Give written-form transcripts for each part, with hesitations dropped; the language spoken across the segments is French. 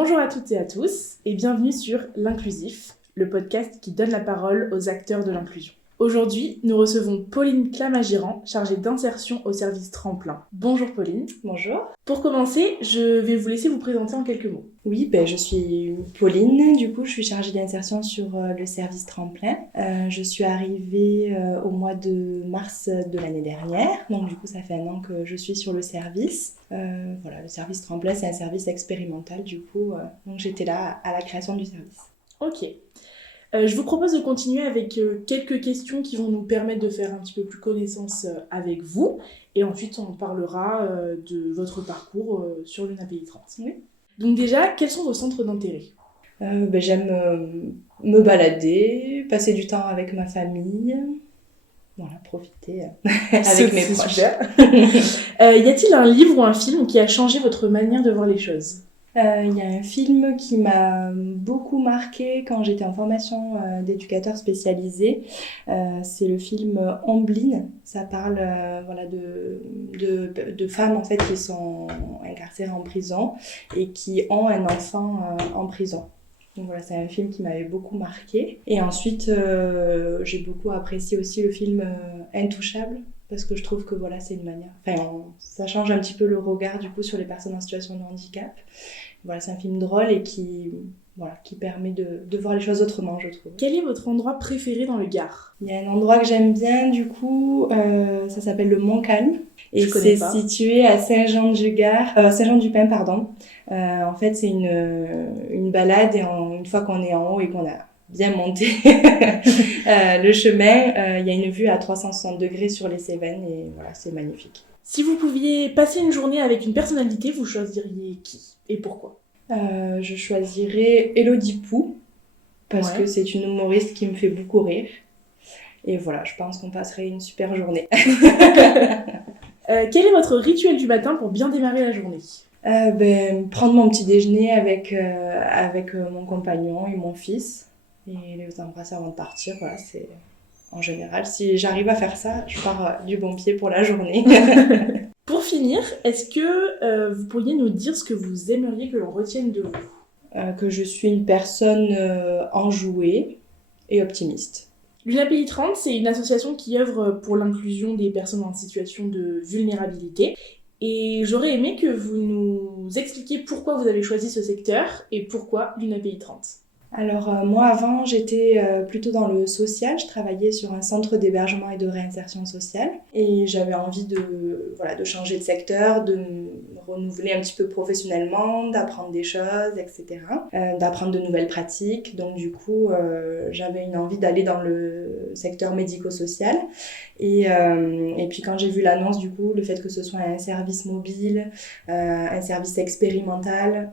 Bonjour à toutes et à tous et bienvenue sur L'Inclusif, le podcast qui donne la parole aux acteurs de l'inclusion. Aujourd'hui, nous recevons Pauline Clamagiran, chargée d'insertion au service Tremplin. Bonjour Pauline. Bonjour. Pour commencer, je vais vous laisser vous présenter en quelques mots. Oui, je suis Pauline, du coup je suis chargée d'insertion sur le service Tremplin. Je suis arrivée au mois de mars de l'année dernière, donc du coup ça fait 1 an que je suis sur le service. Le service Tremplin c'est un service expérimental donc j'étais là à la création du service. Ok. Je vous propose de continuer avec quelques questions qui vont nous permettre de faire un petit peu plus connaissance avec vous. Et ensuite, on parlera de votre parcours sur l'UNAPI 30. Oui. Donc déjà, quels sont vos centres d'intérêt ? J'aime me balader, passer du temps avec ma famille, profiter avec mes proches. Super. Y a-t-il un livre ou un film qui a changé votre manière de voir les choses ? Il y a un film qui m'a beaucoup marqué quand j'étais en formation d'éducateur spécialisé. C'est le film Amblin. Ça parle de femmes en fait qui sont incarcérées en prison et qui ont un enfant en prison. Donc voilà, c'est un film qui m'avait beaucoup marqué. Et ensuite, j'ai beaucoup apprécié aussi le film Intouchable. Parce que je trouve que c'est une manière... ça change un petit peu le regard du coup sur les personnes en situation de handicap. C'est un film drôle et qui permet de voir les choses autrement, je trouve. Quel est votre endroit préféré dans le Gard ? Il y a un endroit que j'aime bien du coup, ça s'appelle le Mont Calme. Et c'est situé à Saint-Jean-du-Pin, pardon. En fait, c'est une balade et une fois qu'on est en haut et qu'on a bien monté le chemin, il y a une vue à 360 degrés sur les Cévennes et c'est magnifique. Si vous pouviez passer une journée avec une personnalité, vous choisiriez qui et pourquoi ? Je choisirais Élodie Pou parce que c'est une humoriste qui me fait beaucoup rire. Et je pense qu'on passerait une super journée. Quel est votre rituel du matin pour bien démarrer la journée ? Prendre mon petit déjeuner avec mon compagnon et mon fils et les embrasser avant de partir. C'est en général, si j'arrive à faire ça, je pars du bon pied pour la journée. Pour finir, est-ce que vous pourriez nous dire ce que vous aimeriez que l'on retienne de vous ? Que je suis une personne enjouée et optimiste. L'UNAPI 30, c'est une association qui œuvre pour l'inclusion des personnes en situation de vulnérabilité. Et j'aurais aimé que vous nous expliquiez pourquoi vous avez choisi ce secteur et pourquoi l'UNAPI 30. Alors moi avant j'étais plutôt dans le social, je travaillais sur un centre d'hébergement et de réinsertion sociale et j'avais envie de changer de secteur, de me renouveler un petit peu professionnellement, d'apprendre des choses, etc. D'apprendre de nouvelles pratiques, donc du coup j'avais une envie d'aller dans le secteur médico-social et puis quand j'ai vu l'annonce du coup, le fait que ce soit un service mobile, un service expérimental,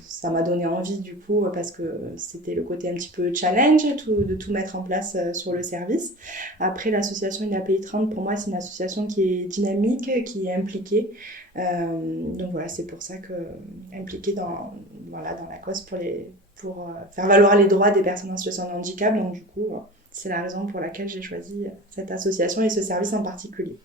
ça m'a donné envie du coup parce que c'était le côté un petit peu challenge de tout mettre en place sur le service. Après, l'association UNAPI 30, pour moi, c'est une association qui est dynamique, qui est impliquée. Donc c'est pour ça que impliquée dans la cause pour faire valoir les droits des personnes en situation de handicap. Donc du coup, c'est la raison pour laquelle j'ai choisi cette association et ce service en particulier.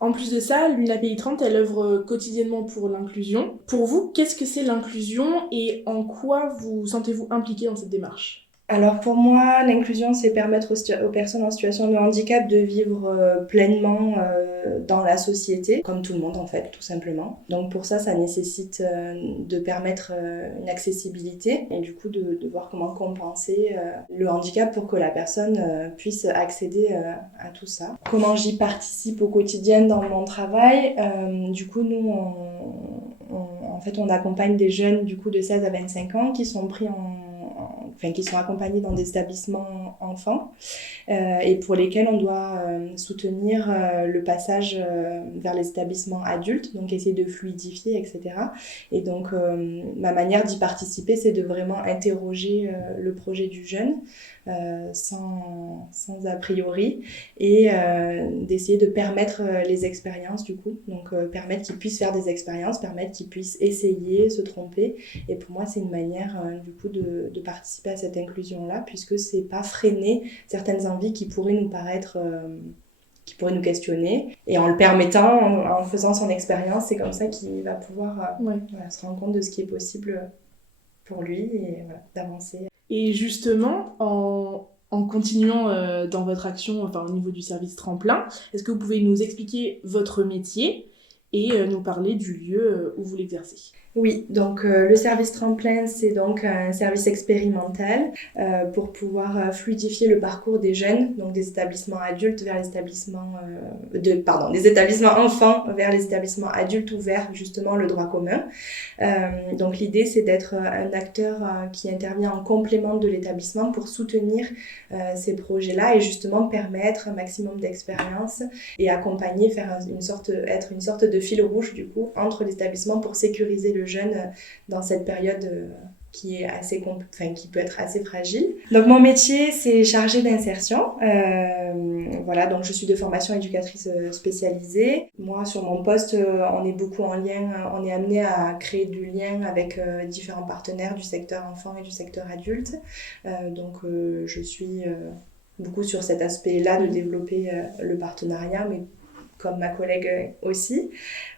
En plus de ça, l'UNAPI 30, elle œuvre quotidiennement pour l'inclusion. Pour vous, qu'est-ce que c'est l'inclusion et en quoi vous sentez-vous impliqué dans cette démarche ? Alors pour moi, l'inclusion, c'est permettre aux personnes en situation de handicap de vivre pleinement dans la société, comme tout le monde en fait, tout simplement. Donc pour ça, ça nécessite de permettre une accessibilité et du coup de voir comment compenser le handicap pour que la personne puisse accéder à tout ça. Comment j'y participe au quotidien dans mon travail, du coup nous on accompagne des jeunes du coup de 16 à 25 ans qui sont qui sont accompagnés dans des établissements enfants et pour lesquels on doit soutenir le passage vers les établissements adultes, donc essayer de fluidifier, etc. Et donc ma manière d'y participer, c'est de vraiment interroger le projet du jeune sans a priori et d'essayer de permettre les expériences du coup, donc permettre qu'ils puissent faire des expériences, permettre qu'ils puissent essayer, se tromper, et pour moi c'est une manière du coup de participer à cette inclusion-là, puisque c'est pas freiner certaines envies qui pourraient nous paraître qui pourraient nous questionner, et en le permettant, en faisant son expérience, c'est comme ça qu'il va pouvoir se rendre compte de ce qui est possible pour lui et voilà, d'avancer. Et justement, en continuant dans votre action, enfin au niveau du service tremplin, est-ce que vous pouvez nous expliquer votre métier et nous parler du lieu où vous l'exercez? Oui, donc le service tremplin, c'est donc un service expérimental pour pouvoir fluidifier le parcours des jeunes, donc des établissements adultes vers les établissements des établissements enfants vers les établissements adultes ou vers justement le droit commun. Donc l'idée, c'est d'être un acteur qui intervient en complément de l'établissement pour soutenir ces projets-là et justement permettre un maximum d'expérience et accompagner, être une sorte de fil rouge du coup entre l'établissement pour sécuriser le jeune dans cette période qui est qui peut être assez fragile. Donc mon métier, c'est chargé d'insertion. Voilà, donc je suis de formation éducatrice spécialisée. Moi, sur mon poste, on est beaucoup en lien, on est amené à créer du lien avec différents partenaires du secteur enfant et du secteur adulte. Donc je suis beaucoup sur cet aspect-là de développer le partenariat, mais comme ma collègue aussi.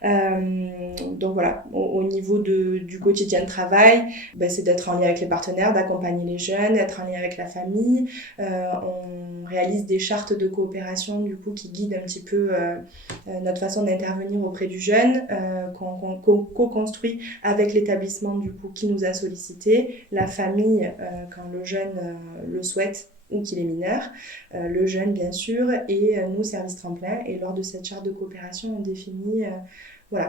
Donc voilà, au niveau du quotidien de travail, c'est d'être en lien avec les partenaires, d'accompagner les jeunes, d'être en lien avec la famille. On réalise des chartes de coopération du coup qui guident un petit peu notre façon d'intervenir auprès du jeune, qu'on co-construit avec l'établissement du coup qui nous a sollicité, la famille quand le jeune le souhaite ou qu'il est mineur, le jeune bien sûr, et nous, service tremplin. Et lors de cette charte de coopération, on définit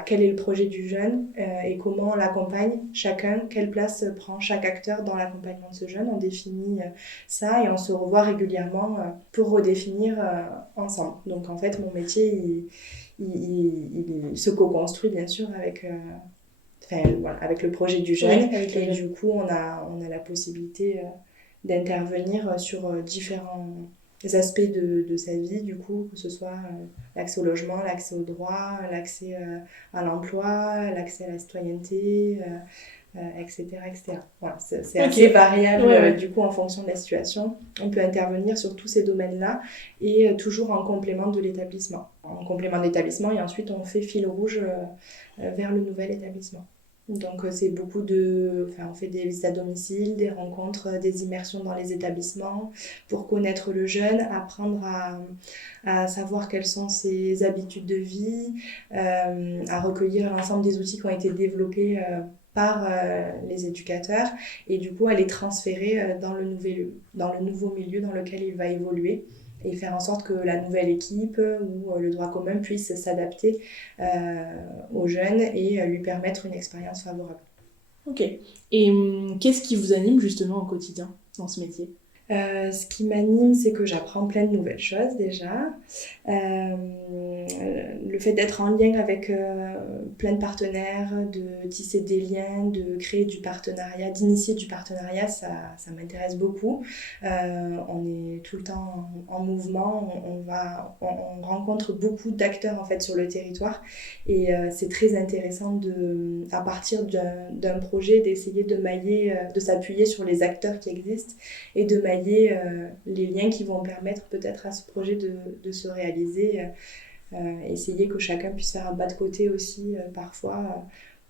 quel est le projet du jeune et comment on l'accompagne chacun, quelle place prend chaque acteur dans l'accompagnement de ce jeune. On définit ça et on se revoit régulièrement pour redéfinir ensemble. Donc en fait, mon métier, il se co-construit bien sûr avec le projet du jeune. Ouais, et du coup, on a la possibilité d'intervenir sur différents aspects de sa vie, du coup, que ce soit l'accès au logement, l'accès au droit, l'accès à l'emploi, l'accès à la citoyenneté, etc. etc. Voilà, c'est assez variable, du coup, en fonction de la situation. On peut intervenir sur tous ces domaines-là et toujours en complément de l'établissement. En complément de l'établissement, et ensuite, on fait fil rouge vers le nouvel établissement. Donc c'est on fait des visites à domicile, des rencontres, des immersions dans les établissements pour connaître le jeune, apprendre à savoir quelles sont ses habitudes de vie, à recueillir l'ensemble des outils qui ont été développés par les éducateurs et du coup à les transférer dans le nouveau milieu dans lequel il va évoluer. Et faire en sorte que la nouvelle équipe ou le droit commun puisse s'adapter aux jeunes et lui permettre une expérience favorable. Ok. Et qu'est-ce qui vous anime justement au quotidien dans ce métier ? Ce qui m'anime, c'est que j'apprends plein de nouvelles choses déjà. Le fait d'être en lien avec plein de partenaires, de tisser des liens, de créer du partenariat, d'initier du partenariat, ça m'intéresse beaucoup. On est tout le temps en mouvement, on rencontre beaucoup d'acteurs en fait sur le territoire et c'est très intéressant à partir d'un projet d'essayer de mailler, de s'appuyer sur les acteurs qui existent et de mailler les liens qui vont permettre peut-être à ce projet de se réaliser, essayer que chacun puisse faire un pas de côté aussi parfois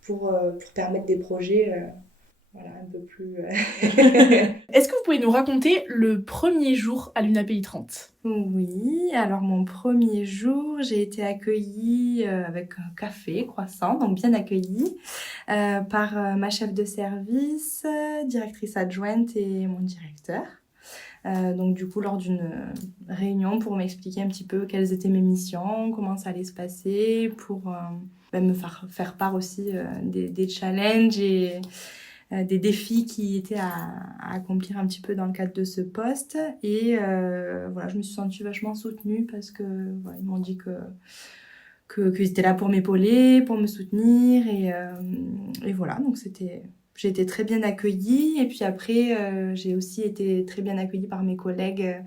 pour permettre des projets un peu plus... Est-ce que vous pouvez nous raconter le premier jour à l'UNAPI 30 ? Oui, alors mon premier jour, j'ai été accueillie avec un café, croissant, donc bien accueillie par ma chef de service, directrice adjointe et mon directeur. Donc du coup lors d'une réunion pour m'expliquer un petit peu quelles étaient mes missions, comment ça allait se passer, pour me faire part aussi des challenges et des défis qui étaient à accomplir un petit peu dans le cadre de ce poste. Et je me suis sentie vachement soutenue parce que ils m'ont dit qu'ils étaient là pour m'épauler, pour me soutenir et voilà, donc j'ai été très bien accueillie et puis après j'ai aussi été très bien accueillie par mes collègues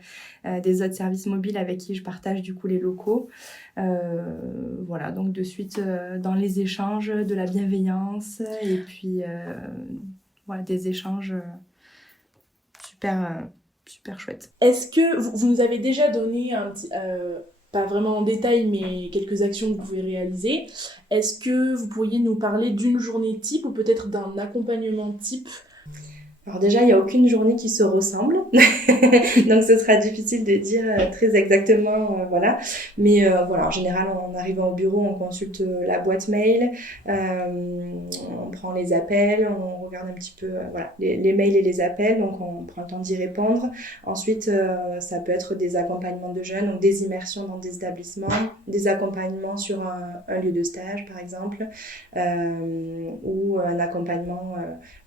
des autres services mobiles avec qui je partage du coup les locaux. Donc de suite dans les échanges, de la bienveillance et puis des échanges super chouettes. Est-ce que vous nous avez déjà donné un petit... pas vraiment en détail, mais quelques actions que vous pouvez réaliser. Est-ce que vous pourriez nous parler d'une journée type ou peut-être d'un accompagnement type Alors déjà, il n'y a aucune journée qui se ressemble, donc ce sera difficile de dire très exactement, voilà. Mais voilà, en général, en arrivant au bureau, on consulte la boîte mail, on prend les appels, on regarde un petit peu voilà, les mails et les appels, donc on prend le temps d'y répondre. Ensuite, ça peut être des accompagnements de jeunes, donc des immersions dans des établissements, des accompagnements sur un lieu de stage, par exemple, ou un accompagnement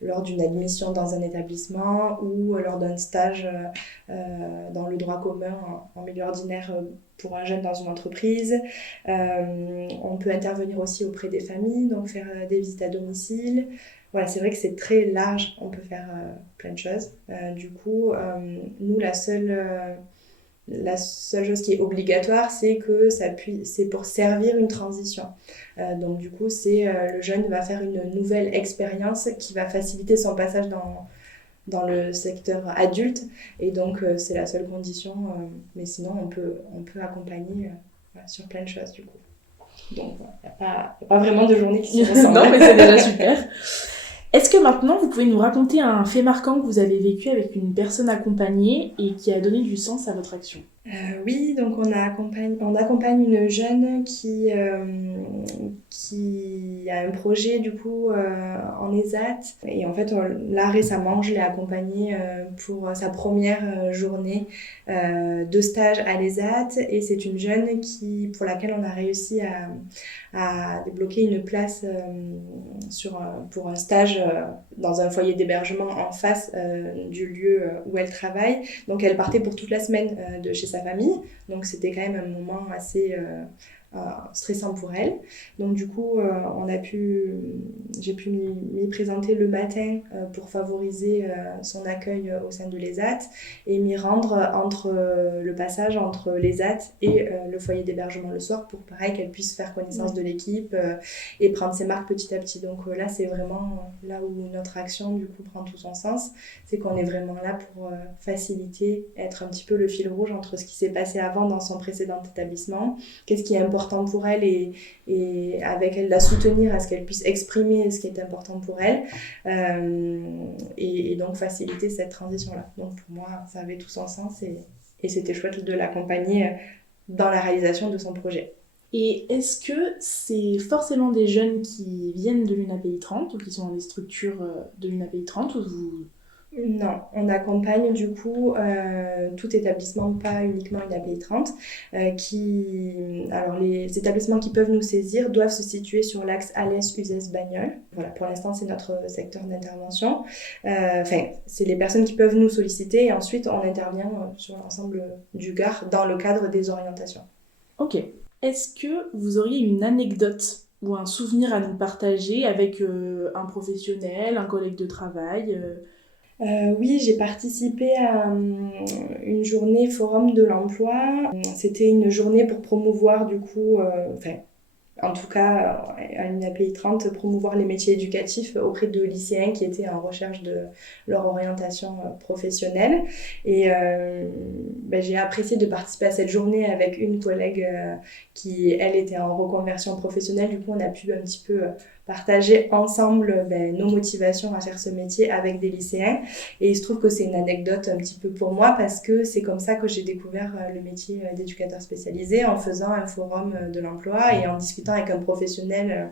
lors d'une admission dans un établissement ou lors d'un stage dans le droit commun en milieu ordinaire pour un jeune dans une entreprise. On peut intervenir aussi auprès des familles, donc faire des visites à domicile. Voilà, c'est vrai que c'est très large, on peut faire plein de choses. Du coup, nous, la seule chose qui est obligatoire, c'est que c'est pour servir une transition. Donc du coup, le jeune va faire une nouvelle expérience qui va faciliter son passage dans le secteur adulte. Et donc, c'est la seule condition. Mais sinon, on peut accompagner sur plein de choses, du coup. Donc, il n'y a pas vraiment de journée qui se ressemble. Non, mais c'est déjà super. Est-ce que maintenant, vous pouvez nous raconter un fait marquant que vous avez vécu avec une personne accompagnée et qui a donné du sens à votre action ? Oui, donc on accompagne une jeune qui a un projet du coup en ESAT. Et en fait, là récemment, je l'ai accompagnée pour sa première journée de stage à l'ESAT. Et c'est une jeune pour laquelle on a réussi à débloquer une place pour un stage dans un foyer d'hébergement en face du lieu où elle travaille. Donc elle partait pour toute la semaine de chez sa famille, donc c'était quand même un moment assez stressant pour elle. Donc du coup, j'ai pu m'y présenter le matin pour favoriser son accueil au sein de l'ESAT et m'y rendre le passage entre l'ESAT et le foyer d'hébergement le soir pour pareil qu'elle puisse faire connaissance de l'équipe et prendre ses marques petit à petit. Donc là, c'est vraiment là où notre action du coup prend tout son sens, c'est qu'on est vraiment là pour faciliter, être un petit peu le fil rouge entre ce qui s'est passé avant dans son précédent établissement, qu'est-ce qui est important pour elle et avec elle la soutenir à ce qu'elle puisse exprimer ce qui est important pour elle et donc faciliter cette transition-là. Donc pour moi, ça avait tout son sens et c'était chouette de l'accompagner dans la réalisation de son projet. Et est-ce que c'est forcément des jeunes qui viennent de l'UNAPI 30 ou qui sont dans des structures de l'UNAPI 30 ou vous... Non, on accompagne du coup tout établissement, pas uniquement l'UNAPI 30, alors les établissements qui peuvent nous saisir doivent se situer sur l'axe Alès-Uzès-Bagnols. Voilà, pour l'instant c'est notre secteur d'intervention. C'est les personnes qui peuvent nous solliciter et ensuite on intervient sur l'ensemble du Gard dans le cadre des orientations. Ok. Est-ce que vous auriez une anecdote ou un souvenir à nous partager avec un professionnel, un collègue de travail Oui, j'ai participé à une journée Forum de l'emploi. C'était une journée pour promouvoir du coup, en tout cas à l'UNAPI 30, promouvoir les métiers éducatifs auprès de lycéens qui étaient en recherche de leur orientation professionnelle. Et j'ai apprécié de participer à cette journée avec une collègue qui, elle, était en reconversion professionnelle. Du coup, on a pu un petit peu partager ensemble nos motivations à faire ce métier avec des lycéens. Et il se trouve que c'est une anecdote un petit peu pour moi parce que c'est comme ça que j'ai découvert le métier d'éducateur spécialisé en faisant un forum de l'emploi et en discutant avec un professionnel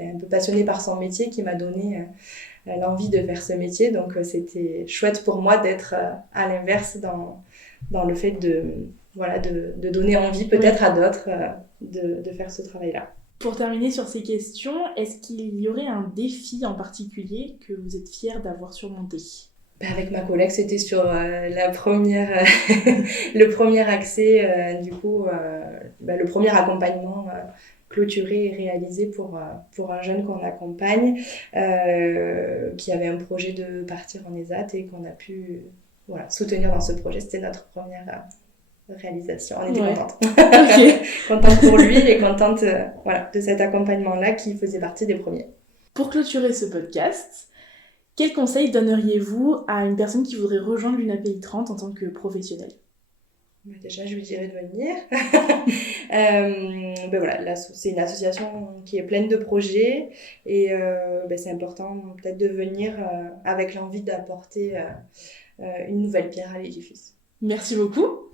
un peu passionné par son métier qui m'a donné l'envie de faire ce métier. Donc c'était chouette pour moi d'être à l'inverse dans le fait de donner envie peut-être à d'autres de faire ce travail-là. Pour terminer sur ces questions, est-ce qu'il y aurait un défi en particulier que vous êtes fière d'avoir surmonté ? Avec ma collègue, c'était sur le premier accès, le premier accompagnement clôturé et réalisé pour un jeune qu'on accompagne, qui avait un projet de partir en ESAT et qu'on a pu soutenir dans ce projet. C'était notre première réalisation. On était contente. Okay. Contente pour lui et contente de cet accompagnement-là qui faisait partie des premiers. Pour clôturer ce podcast, quel conseil donneriez-vous à une personne qui voudrait rejoindre l'UNAPI 30 en tant que professionnelle ? Déjà, je lui dirais de venir. Voilà, c'est une association qui est pleine de projets et c'est important peut-être de venir avec l'envie d'apporter une nouvelle pierre à l'édifice. Merci beaucoup.